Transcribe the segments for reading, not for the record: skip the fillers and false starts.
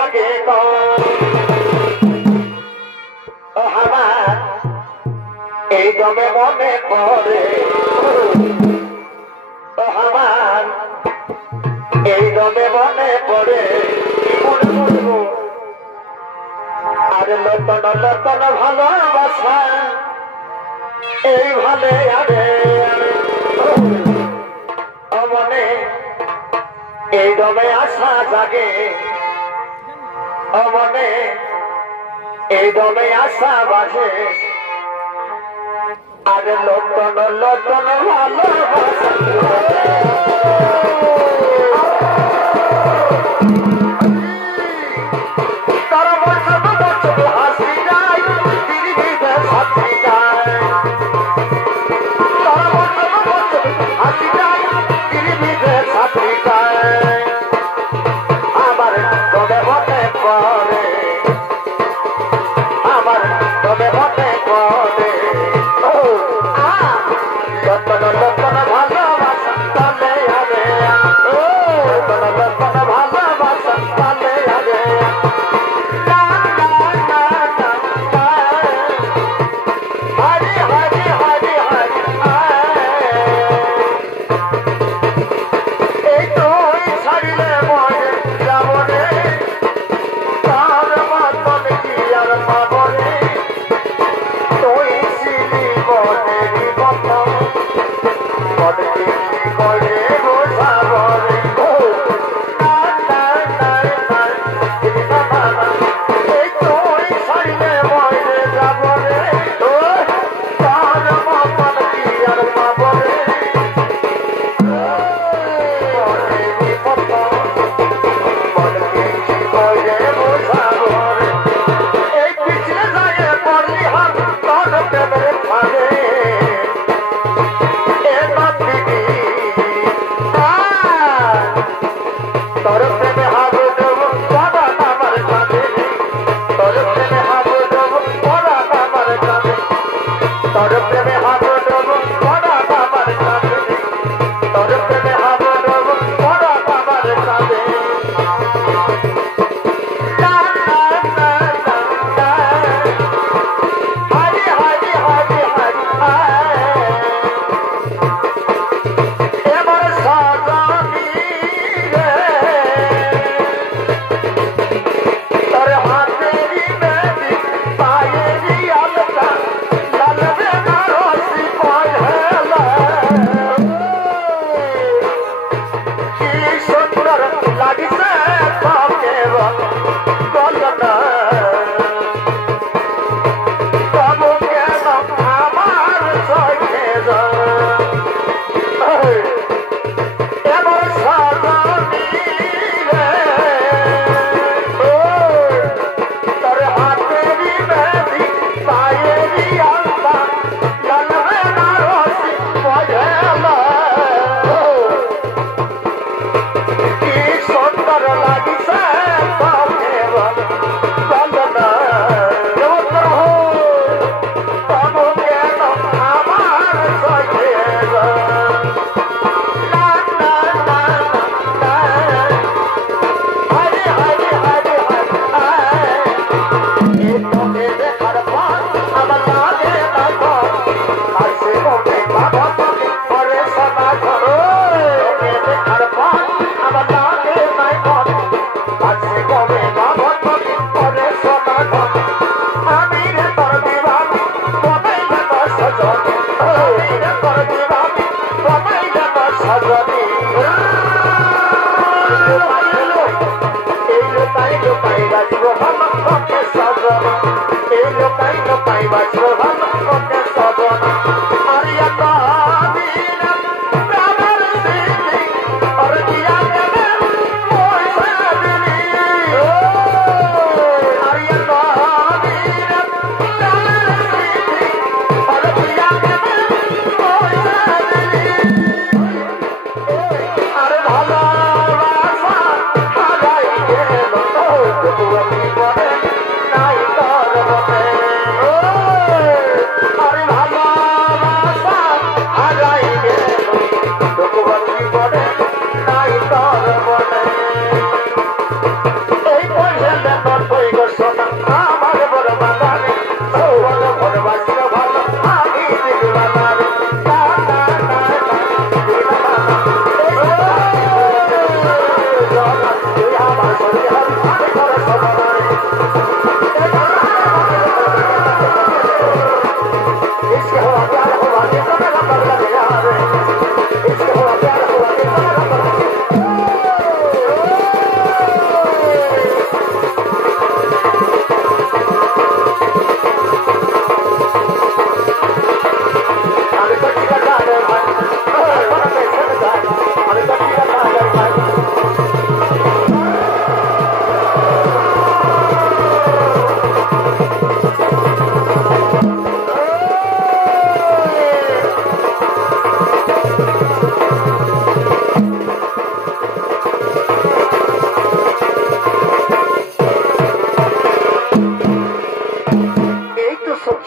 জাগে গো আমার এই দমে মনে পড়ে আমার এই দমে মনে পড়ে আর নতুন নতুন ভালোবাসা এই ভালে আরে মনে এই দমে আশা জাগে মনে এই দমে আশা বাজে আর নতুন নতুন ভালোবাসা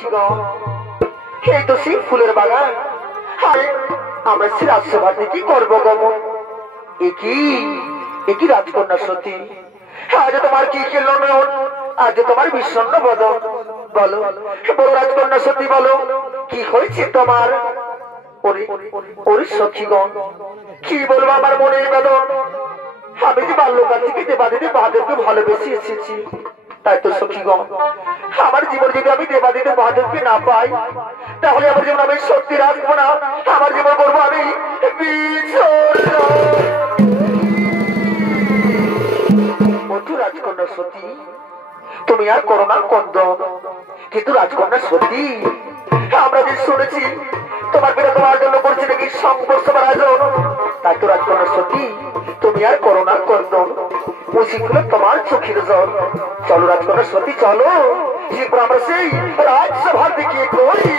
সখীগণ, এই তো সেই ফুলের বাগান। আরে আমরা সে রাজসভাতে কি করবো গমন? একই রাজকন্যা সতী, আজ তোমার কি খেলো নয়ন, আজ তোমার বিষণ্ণ বদন। বলো বড় রাজকন্যা সতী, বলো কি হয়েছে তোমার? ওরে সখীগণ, কি বলবো আমার মনের বেদন। আমি যে বাল্যকাল থেকে দেবাদিদেব মহাদেবকে ভালোবেসে এসেছি, তাই তো সখীগণ আমার জীবন যদি আমি দেবাদিদেব মহাদেবকে না পাই, তাহলে আমার জীবন আমি সত্যি রাখবো না, আমার জীবন করবো আমি মধু। রাজকন্যা সতী, তুমি আর করো না কন্দন। কিন্তু রাজকন্যা সতী, আমরা যে শুনেছি তোমার বিনা তোমার জন্য করছে নাকি সংঘর্ষ আয়োজন, তাই তো রাজকন্যা সতী তুমি আর করো না কন্দন, মুছি খুলে তোমার চোখের জল। চলো রাজকন্যা সতী, চলো আমরা সেই রাজসভার দিকে করি।